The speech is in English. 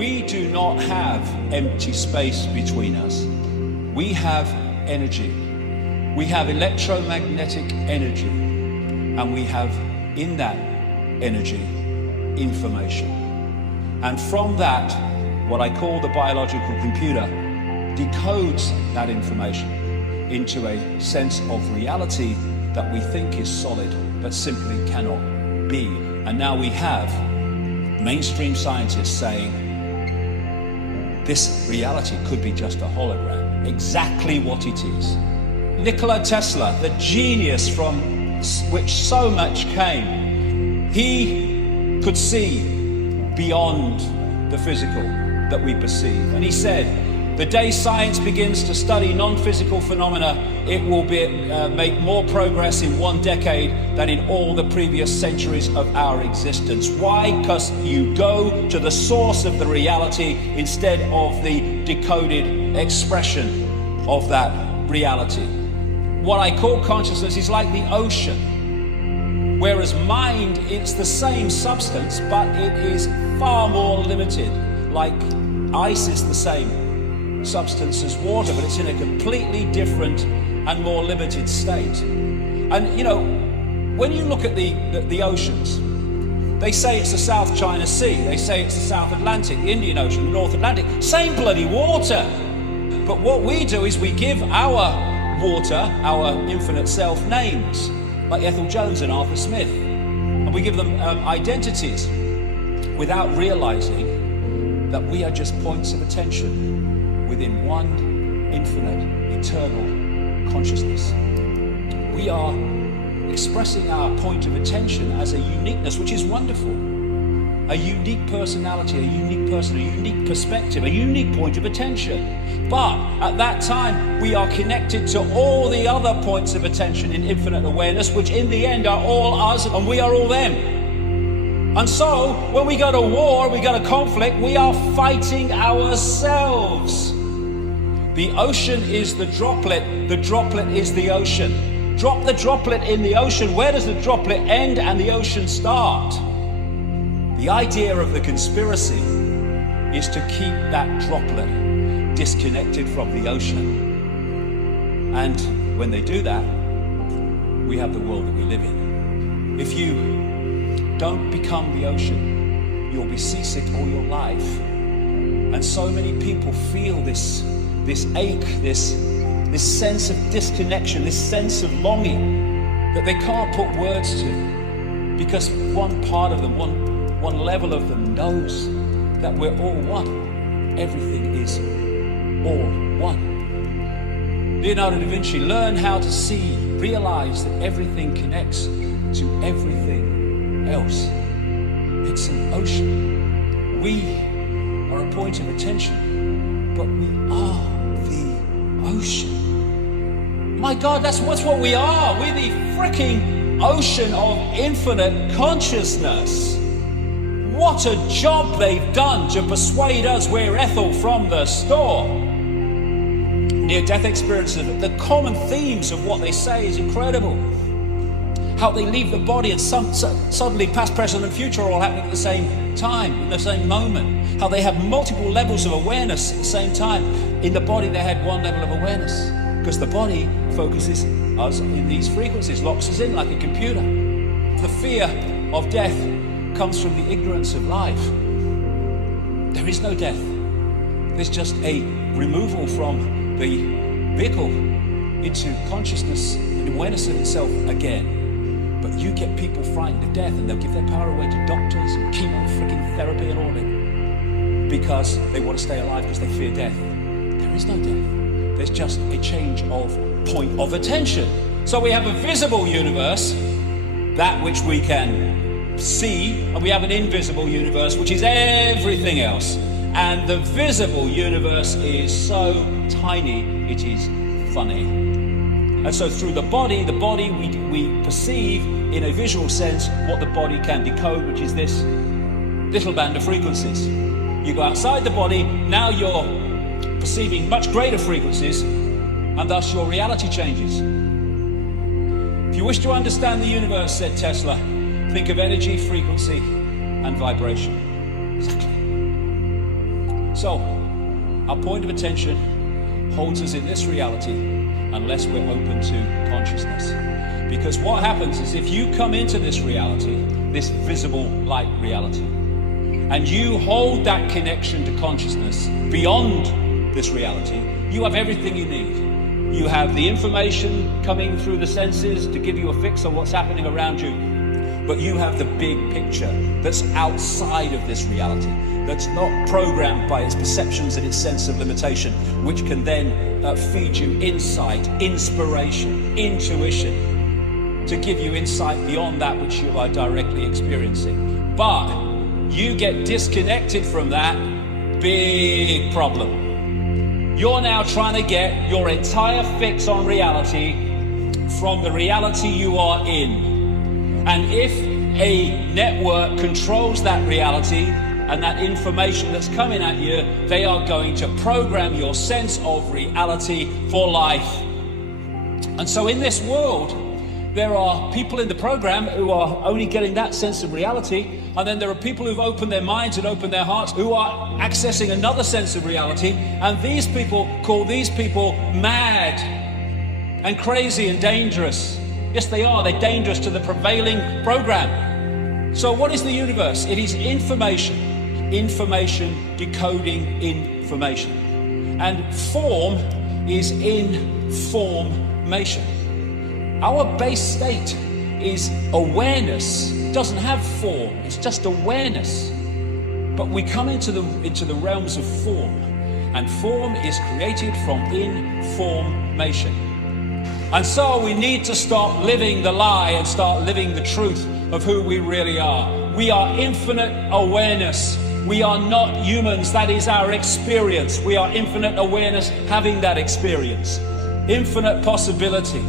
we do not have empty space between us. We have energy. We have electromagnetic energy. And we have in that energy information. And from that, what I call the biological computer decodes that information into a sense of reality that we think is solid, but simply cannot be. And now we have mainstream scientists saying this reality could be just a hologram, exactly what it is. Nikola Tesla, the genius from which so much came, he could see beyond the physical that we perceive. And he said, the day science begins to study non-physical phenomena, it will make more progress in 1 decade than in all the previous centuries of our existence. Why? Because you go to the source of the reality instead of the decoded expression of that reality. What I call consciousness is like the ocean, whereas mind, it's the same substance, but it is far more limited. Like ice is the same substance as water, but it's in a completely different and more limited state. And you know, when you look at the oceans, they say it's the South China Sea, they say it's the South Atlantic, the Indian Ocean, the North Atlantic, same bloody water. But what we do is we give our water, our infinite self, names, like Ethel Jones and Arthur Smith, and we give them identities without realizing that we are just points of attention within one infinite, eternal consciousness. We are expressing our point of attention as a uniqueness, which is wonderful. A unique personality, a unique person, a unique perspective, a unique point of attention. But at that time, we are connected to all the other points of attention in infinite awareness, which in the end are all us and we are all them. And so, when we go to war, we go to conflict, we are fighting ourselves. The ocean is the droplet is the ocean. Drop the droplet in the ocean, where does the droplet end and the ocean start? The idea of the conspiracy is to keep that droplet disconnected from the ocean. And when they do that, we have the world that we live in. If you don't become the ocean, you'll be seasick all your life. And so many people feel this ache, this sense of disconnection, this sense of longing that they can't put words to, because one part of them, one level of them knows that we're all one. Everything is all one. Leonardo da Vinci learned how to see, realize that everything connects to everything else. It's an ocean. We are a point of attention, but we are the ocean. My God, that's what we are. We're the freaking ocean of infinite consciousness. What a job they've done to persuade us we're Ethel from the store. Near-death experiences, the common themes of what they say is incredible. How they leave the body and suddenly past, present and future are all happening at the same time, in the same moment. How they have multiple levels of awareness at the same time. In the body they had one level of awareness, because the body focuses us in these frequencies, locks us in like a computer. The fear of death comes from the ignorance of life. There is no death. There's just a removal from the vehicle into consciousness and awareness of itself again. But you get people frightened of death and they'll give their power away to doctors and chemo, freaking therapy and all it, because they want to stay alive because they fear death. There is no death. There's just a change of point of attention. So we have a visible universe, that which we can see, and we have an invisible universe, which is everything else. And the visible universe is so tiny, it is funny. And so through the body we perceive in a visual sense what the body can decode, which is this little band of frequencies. You go outside the body, now you're perceiving much greater frequencies, and thus your reality changes. If you wish to understand the universe, said Tesla, think of energy, frequency, and vibration. Exactly. So, our point of attention holds us in this reality unless we're open to consciousness. Because what happens is if you come into this reality, this visible light reality, and you hold that connection to consciousness beyond this reality, you have everything you need. You have the information coming through the senses to give you a fix on what's happening around you, but you have the big picture that's outside of this reality, that's not programmed by its perceptions and its sense of limitation, which can then feed you insight, inspiration, intuition, to give you insight beyond that which you are directly experiencing. But you get disconnected from that, big problem. You're now trying to get your entire fix on reality from the reality you are in. And if a network controls that reality and that information that's coming at you, they are going to program your sense of reality for life. And so in this world, there are people in the program who are only getting that sense of reality, and then there are people who've opened their minds and opened their hearts who are accessing another sense of reality, and these people call these people mad and crazy and dangerous. Yes, they are. They're dangerous to the prevailing program. So what is the universe? It is information. Information decoding information. And form is information. Our base state is awareness. It doesn't have form, it's just awareness. But we come into the realms of form, and form is created from information. And so we need to stop living the lie and start living the truth of who we really are. We are infinite awareness. We are not humans. That is our experience. We are infinite awareness having that experience. Infinite possibility.